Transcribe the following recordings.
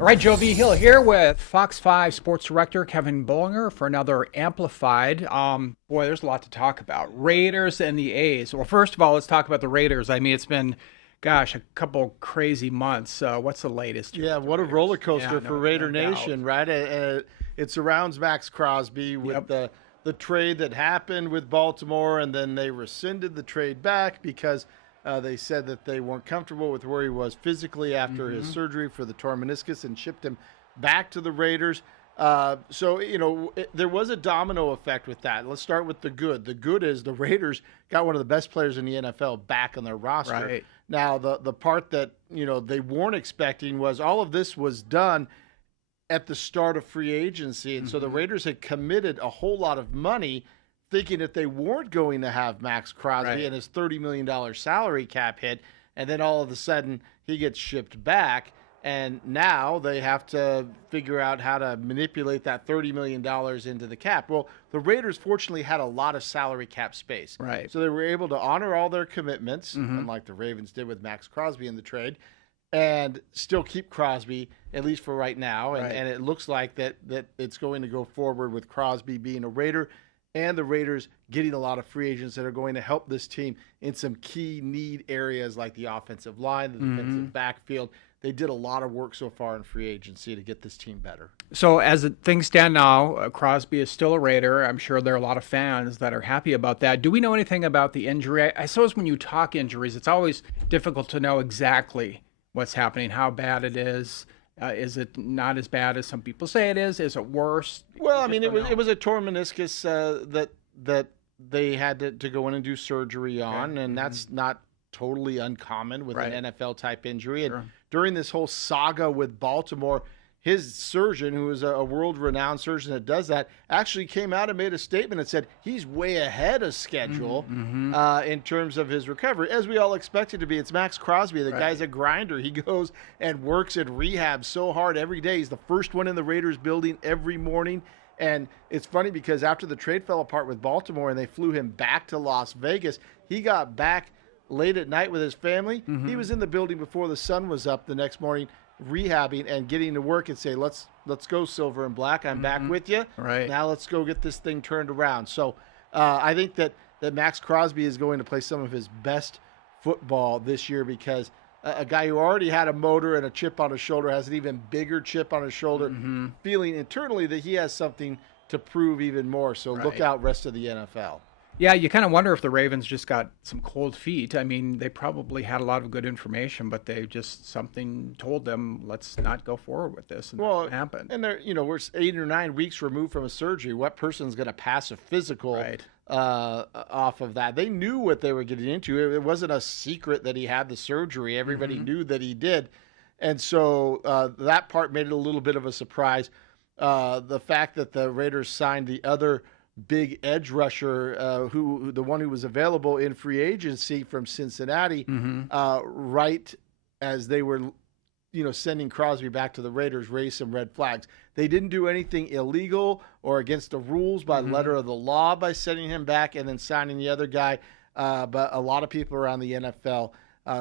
All right, Joe V. Hill here with Fox 5 Sports Director Kevin Bollinger for another Amplified. Boy, there's a lot to talk about. Raiders and the A's. Well, first of all, let's talk about the Raiders. I mean, it's been, gosh, a couple crazy months. What's the latest? Yeah, what a roller coaster for Raider Nation, right? It surrounds Max Crosby with the trade that happened with Baltimore, and then they rescinded the trade back because they said that they weren't comfortable with where he was physically after his surgery for the torn meniscus and shipped him back to the Raiders. There was a domino effect with that. Let's start with the good. The good is the Raiders got one of the best players in the NFL back on their roster. Right. Now, the part that, they weren't expecting was all of this was done at the start of free agency. And so the Raiders had committed a whole lot of money thinking that they weren't going to have Max Crosby and his $30 million salary cap hit. And then all of a sudden he gets shipped back. And now they have to figure out how to manipulate that $30 million into the cap. Well, the Raiders fortunately had a lot of salary cap space. Right. So they were able to honor all their commitments, unlike the Ravens did with Max Crosby in the trade, and still keep Crosby, at least for right now. And it looks like that it's going to go forward with Crosby being a Raider and the Raiders getting a lot of free agents that are going to help this team in some key need areas like the offensive line, the defensive backfield. They did a lot of work so far in free agency to get this team better. So as things stand now, Crosby is still a Raider. I'm sure there are a lot of fans that are happy about that. Do we know anything about the injury? I suppose when you talk injuries, it's always difficult to know exactly what's happening, how bad it is. Is it not as bad as some people say it is? Is it worse? Well, I mean, it was a torn meniscus that they had to go in and do surgery on, and that's not totally uncommon with an NFL-type injury. And during this whole saga with Baltimore, his surgeon, who is a world-renowned surgeon that does that, actually came out and made a statement and said he's way ahead of schedule in terms of his recovery, as we all expected to be. It's Max Crosby. The guy's a grinder. He goes and works at rehab so hard every day. He's the first one in the Raiders building every morning. And it's funny because after the trade fell apart with Baltimore and they flew him back to Las Vegas, he got back late at night with his family. He was in the building before the sun was up the next morning, rehabbing and getting to work and say, let's go Silver and Black. I'm back with you. Now let's go get this thing turned around. So I think that Max Crosby is going to play some of his best football this year because a guy who already had a motor and a chip on his shoulder has an even bigger chip on his shoulder, feeling internally that he has something to prove even more. So look out rest of the NFL. Yeah, you kind of wonder if the Ravens just got some cold feet. I mean, they probably had a lot of good information, but they just something told them, let's not go forward with this. And that's what happened. And we're 8 or 9 weeks removed from a surgery. What person's going to pass a physical off of that? They knew what they were getting into. It wasn't a secret that he had the surgery. Everybody knew that he did. And so that part made it a little bit of a surprise. The fact that the Raiders signed the other big edge rusher, who the one who was available in free agency from Cincinnati, right as they were, sending Crosby back to the Raiders, raised some red flags. They didn't do anything illegal or against the rules by letter of the law by sending him back and then signing the other guy. But a lot of people around the NFL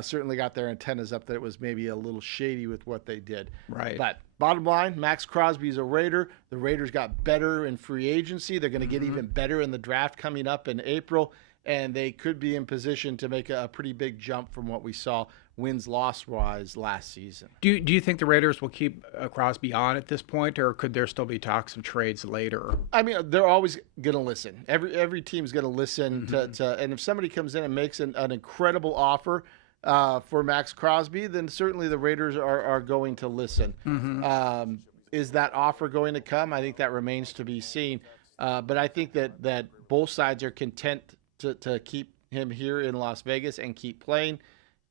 certainly got their antennas up that it was maybe a little shady with what they did. But bottom line, Max Crosby is a Raider. The Raiders got better in free agency. They're going to get even better in the draft coming up in April, and they could be in position to make a pretty big jump from what we saw wins-loss-wise last season. Do you think the Raiders will keep Crosby on at this point, or could there still be talks of trades later? I mean, they're always going to listen. Every team's going to listen to, and if somebody comes in and makes an incredible offer for Max Crosby, then certainly the Raiders are going to listen. Is that offer going to come? I think that remains to be seen. But I think that both sides are content to keep him here in Las Vegas and keep playing.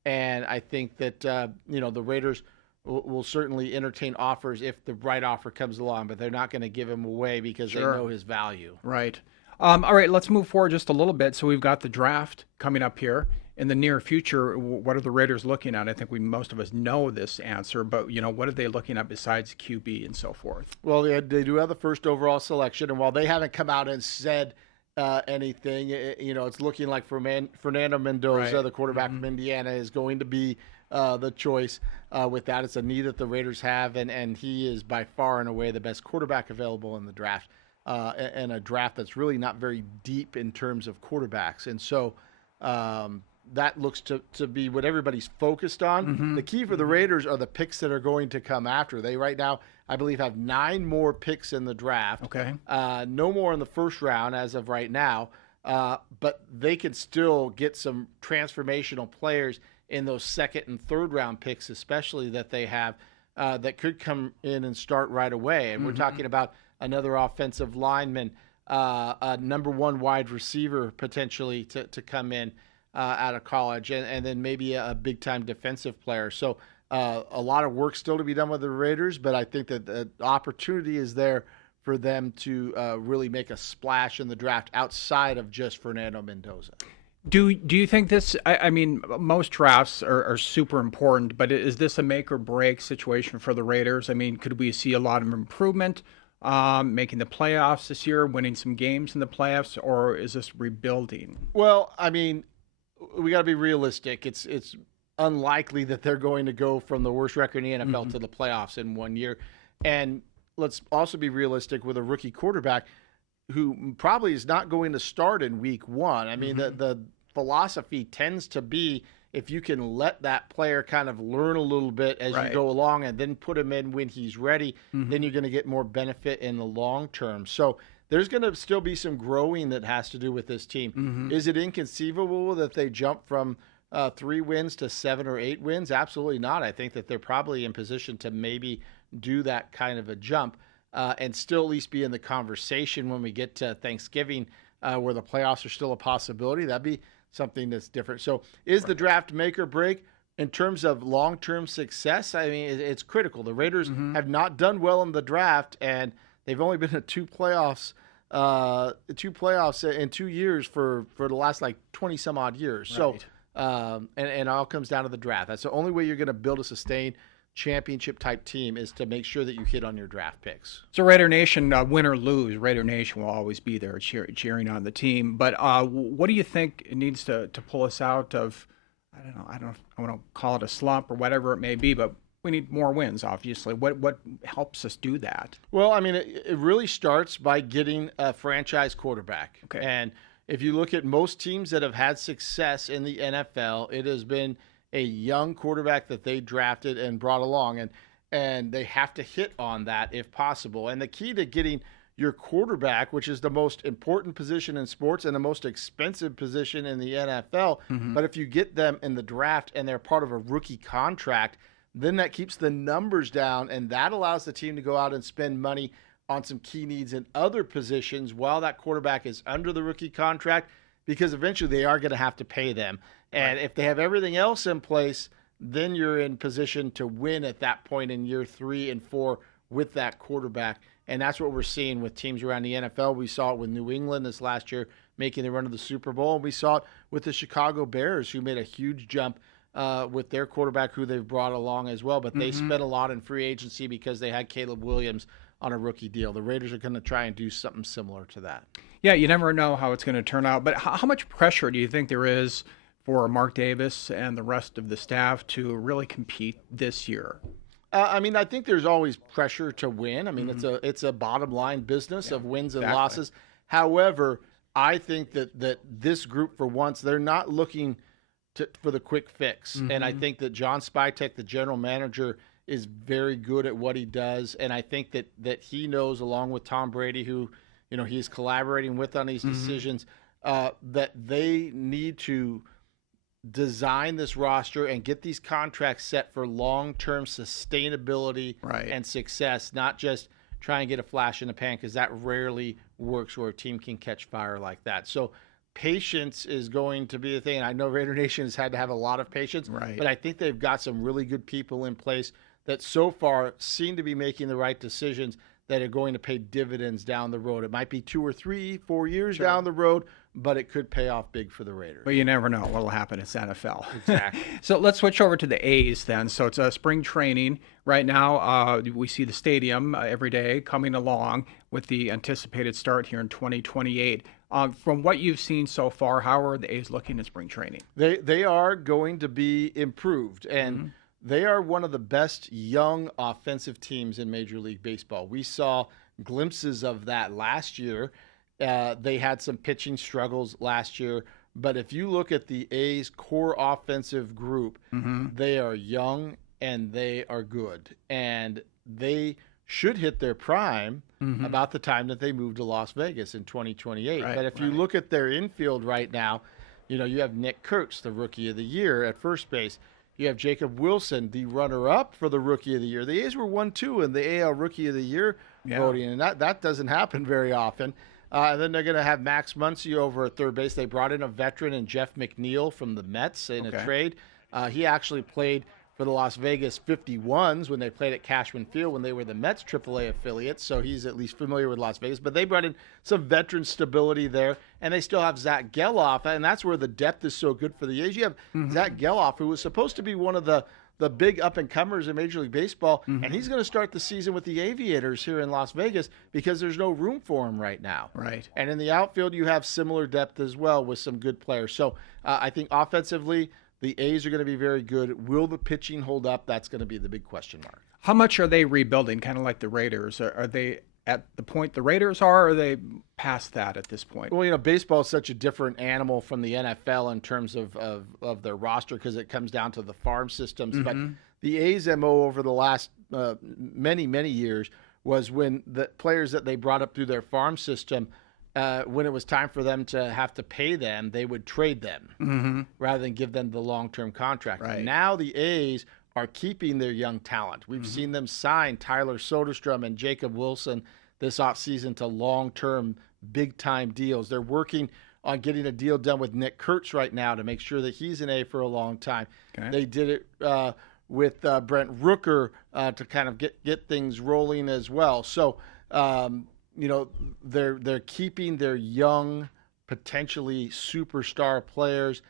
And I think that, the Raiders will certainly entertain offers if the right offer comes along, but they're not going to give him away because they know his value. Right. All right, let's move forward just a little bit. So we've got the draft coming up here in the near future. What are the Raiders looking at? I think most of us know this answer, but what are they looking at besides QB and so forth? Well, they do have the first overall selection, and while they haven't come out and said anything, it's looking like Fernando Mendoza, the quarterback from Indiana, is going to be the choice with that. It's a need that the Raiders have, and he is by far and away the best quarterback available in the draft, and a draft that's really not very deep in terms of quarterbacks. And so that looks to be what everybody's focused on. Mm-hmm. The key for the Raiders are the picks that are going to come after. They right now, I believe, have 9 more picks in the draft. Okay. No more in the first round as of right now, but they can still get some transformational players in those second and third round picks, especially that they have, that could come in and start right away. And we're talking about another offensive lineman, a number 1 wide receiver potentially to come in out of college, and then maybe a big time defensive player. So a lot of work still to be done with the Raiders, but I think that the opportunity is there for them to really make a splash in the draft outside of just Fernando Mendoza. Do you think this? I mean, most drafts are super important, but is this a make or break situation for the Raiders? I mean, could we see a lot of improvement, making the playoffs this year, winning some games in the playoffs, or is this rebuilding? Well, I mean, we got to be realistic. It's unlikely that they're going to go from the worst record in the NFL to the playoffs in 1 year. And let's also be realistic with a rookie quarterback who probably is not going to start in week 1. I mean, the philosophy tends to be if you can let that player kind of learn a little bit as you go along and then put him in when he's ready, then you're going to get more benefit in the long term. So there's going to still be some growing that has to do with this team. Is it inconceivable that they jump from 3 wins to 7 or 8 wins? Absolutely not. I think that they're probably in position to maybe do that kind of a jump and still at least be in the conversation when we get to Thanksgiving, where the playoffs are still a possibility. That'd be something that's different. So is the draft make or break? In terms of long-term success, I mean, it's critical. The Raiders have not done well in the draft, and they've only been in 2 playoffs in 2 years for the last like 20 some odd years. Right. So, and it all comes down to the draft. That's the only way you're going to build a sustained championship type team, is to make sure that you hit on your draft picks. So Raider Nation, win or lose, Raider Nation will always be there cheering on the team. But what do you think it needs to pull us out of, I want to call it a slump or whatever it may be, but we need more wins, obviously. What helps us do that? Well, I mean, it really starts by getting a franchise quarterback. Okay. And if you look at most teams that have had success in the NFL, it has been a young quarterback that they drafted and brought along, and they have to hit on that if possible. And the key to getting your quarterback, which is the most important position in sports and the most expensive position in the NFL, but if you get them in the draft and they're part of a rookie contract, then that keeps the numbers down, and that allows the team to go out and spend money on some key needs in other positions while that quarterback is under the rookie contract, because eventually they are going to have to pay them. And if they have everything else in place, then you're in position to win at that point in year 3 and 4 with that quarterback. And that's what we're seeing with teams around the NFL. We saw it with New England this last year, making the run to the Super Bowl. And we saw it with the Chicago Bears, who made a huge jump with their quarterback, who they've brought along as well. But they spent a lot in free agency because they had Caleb Williams on a rookie deal. The Raiders are going to try and do something similar to that. Yeah, you never know how it's going to turn out. But how much pressure do you think there is for Mark Davis and the rest of the staff to really compete this year? I mean, I think there's always pressure to win. I mean, it's a bottom line business of wins and losses. However, I think that this group, for once, they're not looking for the quick fix. And I think that John Spytek, the general manager, is very good at what he does. And I think that he knows, along with Tom Brady, who he's collaborating with on these decisions, that they need to design this roster and get these contracts set for long-term sustainability and success, not just try and get a flash in the pan, because that rarely works where a team can catch fire like that. So patience is going to be a thing. And I know Raider Nation has had to have a lot of patience, but I think they've got some really good people in place that so far seem to be making the right decisions that are going to pay dividends down the road. It might be 2 or 3, 4 years down the road, but it could pay off big for the Raiders. But you never know what'll happen. It's NFL. Exactly. So let's switch over to the A's then. So it's a spring training right now. We see the stadium every day coming along with the anticipated start here in 2028. From what you've seen so far, how are the A's looking in spring training? They are going to be improved, and they are one of the best young offensive teams in Major League Baseball. We saw glimpses of that last year. They had some pitching struggles last year, but if you look at the A's core offensive group, they are young and they are good, and they should hit their prime about the time that they move to Las Vegas in 2028. But if you look at their infield right now, you have Nick Kurtz, the Rookie of the Year at first base. You have Jacob Wilson, the runner-up for the Rookie of the Year. The A's were 1-2 in the AL Rookie of the Year voting, and that doesn't happen very often. And then they're going to have Max Muncy over at third base. They brought in a veteran in Jeff McNeil from the Mets in a trade. He actually played for the Las Vegas 51s when they played at Cashman Field when they were the Mets AAA affiliate, so he's at least familiar with Las Vegas. But they brought in some veteran stability there, and they still have Zach Geloff, and that's where the depth is so good for the A's. You have Zach Geloff, who was supposed to be one of the big up-and-comers in Major League Baseball, and he's going to start the season with the Aviators here in Las Vegas because there's no room for him right now. Right. And in the outfield, you have similar depth as well with some good players. So I think offensively, the A's are going to be very good. Will the pitching hold up? That's going to be the big question mark. How much are they rebuilding, kind of like the Raiders? Are they at the point the Raiders are, or are they past that at this point? Well, baseball is such a different animal from the NFL in terms of their roster because it comes down to the farm systems. But the A's MO over the last many, many years was when the players that they brought up through their farm system, when it was time for them to have to pay them, they would trade them rather than give them the long-term contract. Right. Now the A's are keeping their young talent. We've seen them sign Tyler Soderstrom and Jacob Wilson this offseason to long-term, big-time deals. They're working on getting a deal done with Nick Kurtz right now to make sure that he's an A for a long time. Okay. They did it with Brent Rooker to kind of get things rolling as well. So, they're keeping their young, potentially superstar players,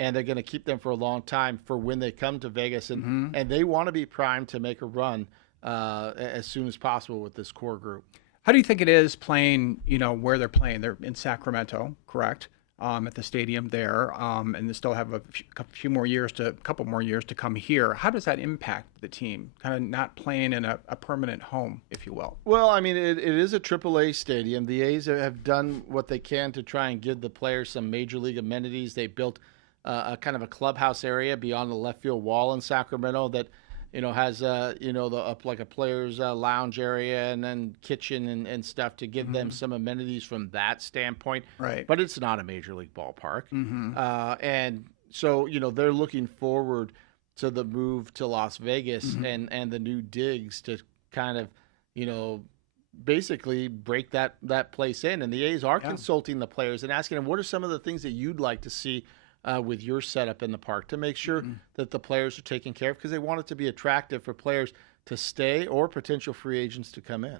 and they're going to keep them for a long time for when they come to Vegas, and they want to be primed to make a run as soon as possible with this core group. How do you think it is playing, where they're playing? They're in Sacramento, correct? At the stadium there, and they still have a couple more years to come here. How does that impact the team? Kind of not playing in a permanent home, if you will. Well, I mean, it is a AAA stadium. The A's have done what they can to try and give the players some major league amenities. They built a kind of a clubhouse area beyond the left field wall in Sacramento that has like a player's lounge area and then kitchen and stuff to give them some amenities from that standpoint. Right. But it's not a major league ballpark. And so, they're looking forward to the move to Las Vegas and the new digs to kind of, basically break that place in. And the A's are consulting the players and asking them, what are some of the things that you'd like to see with your setup in the park to make sure that the players are taken care of, because they want it to be attractive for players to stay or potential free agents to come in.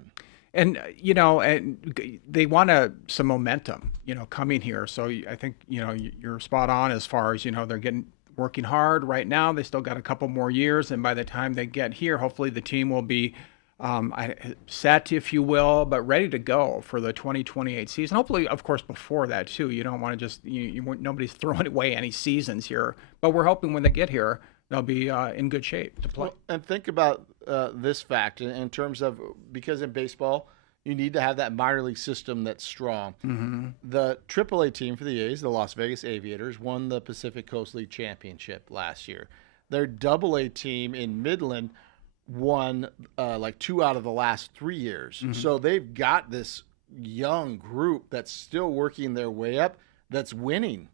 And, and they want some momentum, coming here. So I think, you're spot on as far as, they're working hard right now. They still got a couple more years. And by the time they get here, hopefully the team will be set, if you will, but ready to go for the 2028 season. Hopefully, of course, before that too. You don't want to just nobody's throwing away any seasons here, but we're hoping when they get here they'll be in good shape to play. Well, and think about this fact in terms of, because in baseball you need to have that minor league system that's strong. The AAA team for the A's, the Las Vegas Aviators, won the Pacific Coast League Championship last year. Their AA team in Midland won like 2 out of the last 3 years. So they've got this young group that's still working their way up, that's winning.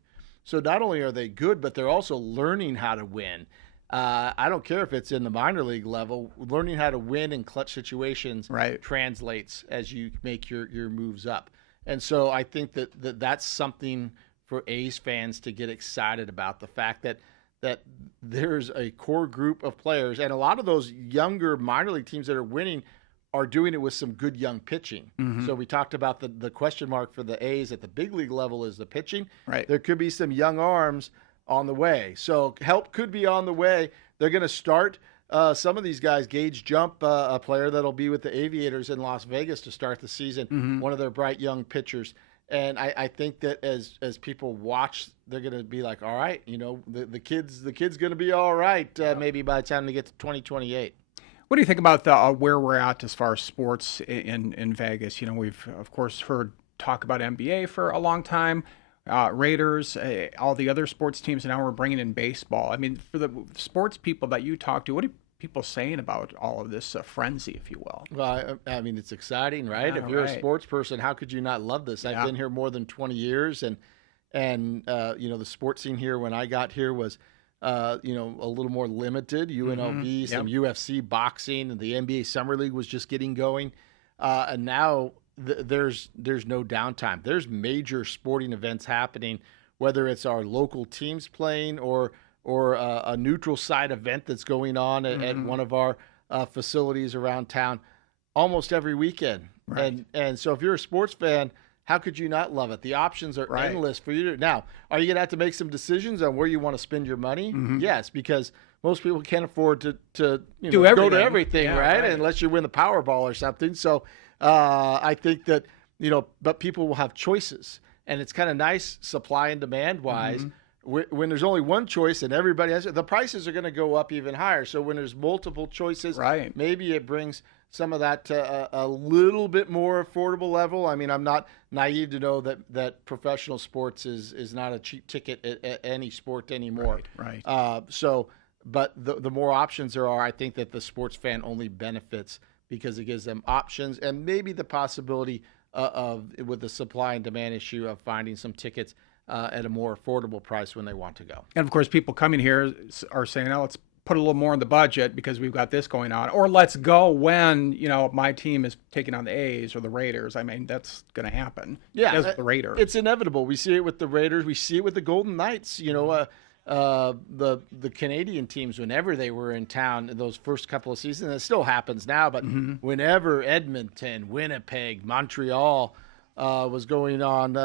So not only are they good, but they're also learning how to win. I don't care if it's in the minor league level, learning how to win in clutch situations translates as you make your moves up. And so I think that's something for A's fans to get excited about, the fact that there's a core group of players, and a lot of those younger minor league teams that are winning are doing it with some good young pitching. So we talked about the question mark for the A's at the big league level is the pitching. Right. There could be some young arms on the way. So help could be on the way. They're going to start some of these guys. Gage Jump, a player that'll be with the Aviators in Las Vegas to start the season, one of their bright young pitchers. And I think that as people watch, they're going to be like, all right, the kid's going to be all right maybe by the time they get to 2028. What do you think about where we're at as far as sports in Vegas? We've, of course, heard talk about NBA for a long time, Raiders, all the other sports teams, and now we're bringing in baseball. I mean, for the sports people that you talk to, what are people saying about all of this frenzy, if you will? Well, I mean, it's exciting, right? If you're a sports person, how could you not love this? I've been here more than 20 years, and the sports scene here when I got here was a little more limited. UNLV, some UFC, boxing, and the NBA Summer League was just getting going. And now there's no downtime. There's major sporting events happening, whether it's our local teams playing or a neutral side event that's going on at one of our facilities around town almost every weekend. Right. And so if you're a sports fan, how could you not love it? The options are endless for you. Now, are you going to have to make some decisions on where you want to spend your money? Yes, because most people can't afford to go to everything, right? Unless you win the Powerball or something. So I think that, but people will have choices. And it's kind of nice supply and demand wise. When there's only one choice and everybody has it, the prices are going to go up even higher. So when there's multiple choices, maybe it brings some of that to a little bit more affordable level. I mean, I'm not naive to know that professional sports is not a cheap ticket at any sport anymore. Right. But the more options there are, I think that the sports fan only benefits because it gives them options and maybe the possibility of with the supply and demand issue of finding some tickets at a more affordable price when they want to go. And of course, people coming here are saying, "Oh, let's put a little more in the budget because we've got this going on," or "Let's go when my team is taking on the A's or the Raiders." I mean, that's going to happen. Yeah, as the Raiders, it's inevitable. We see it with the Raiders. We see it with the Golden Knights. The Canadian teams, whenever they were in town in those first couple of seasons, it still happens now. But whenever Edmonton, Winnipeg, Montreal was going on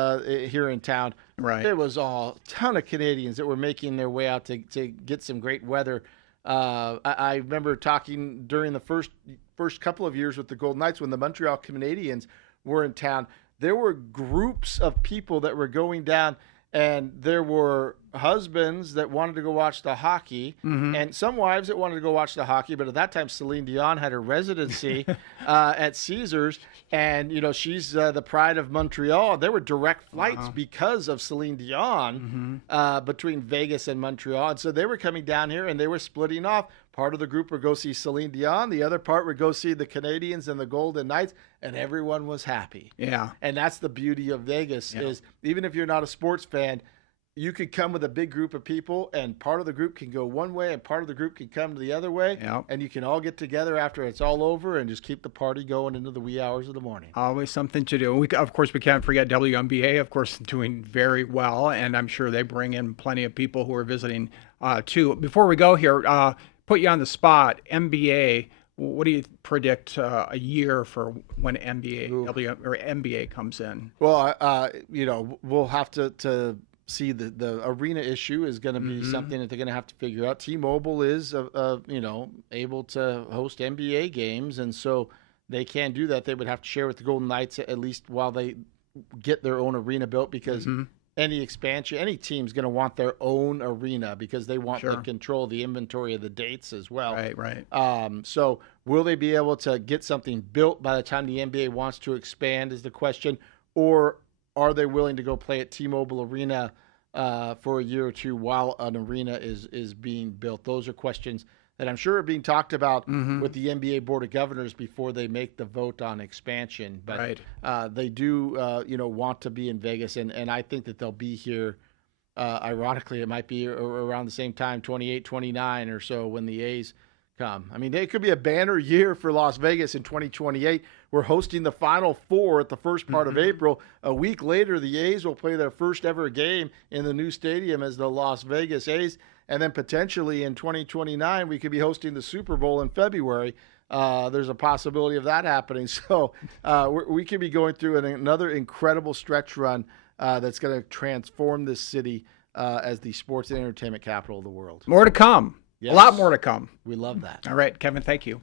here in town, there was a ton of Canadians that were making their way out to get some great weather. I remember talking during the first couple of years with the Golden Knights when the Montreal Canadiens were in town. There were groups of people that were going down, and there were husbands that wanted to go watch the hockey and some wives that wanted to go watch the hockey. But at that time, Celine Dion had her residency at Caesars, and she's the pride of Montreal. There were direct flights because of Celine Dion between Vegas and Montreal, and so they were coming down here and they were splitting off. Part of the group would go see Celine Dion, the other part would go see the Canadians and the Golden Knights, and everyone was happy. Yeah, and that's the beauty of Vegas is even if you're not a sports fan, you could come with a big group of people, and part of the group can go one way and part of the group can come the other way, and you can all get together after it's all over and just keep the party going into the wee hours of the morning. Always something to do. Of course, we can't forget WNBA, of course, doing very well, and I'm sure they bring in plenty of people who are visiting too. Before we go here, put you on the spot, NBA, what do you predict a year for when NBA comes in? Well, we'll have to see the arena issue is going to be something that they're going to have to figure out. T-Mobile is, able to host NBA games, and so they can do that. They would have to share with the Golden Knights at least while they get their own arena built because any expansion, any team's going to want their own arena because they want to control the inventory of the dates as well. Right. So will they be able to get something built by the time the NBA wants to expand is the question, or are they willing to go play at T-Mobile Arena for a year or two while an arena is being built? Those are questions that I'm sure are being talked about with the NBA Board of Governors before they make the vote on expansion. But they do, want to be in Vegas, and I think that they'll be here. Ironically, it might be around the same time, 28, 29 or so, when the A's come. I mean, it could be a banner year for Las Vegas in 2028. We're hosting the Final Four at the first part of April. A week later, the A's will play their first ever game in the new stadium as the Las Vegas A's. And then potentially in 2029, we could be hosting the Super Bowl in February. there's a possibility of that happening. So we could be going through another incredible stretch run that's going to transform this city as the sports and entertainment capital of the world. More to come. Yes. A lot more to come. We love that. All right, Kevin, thank you.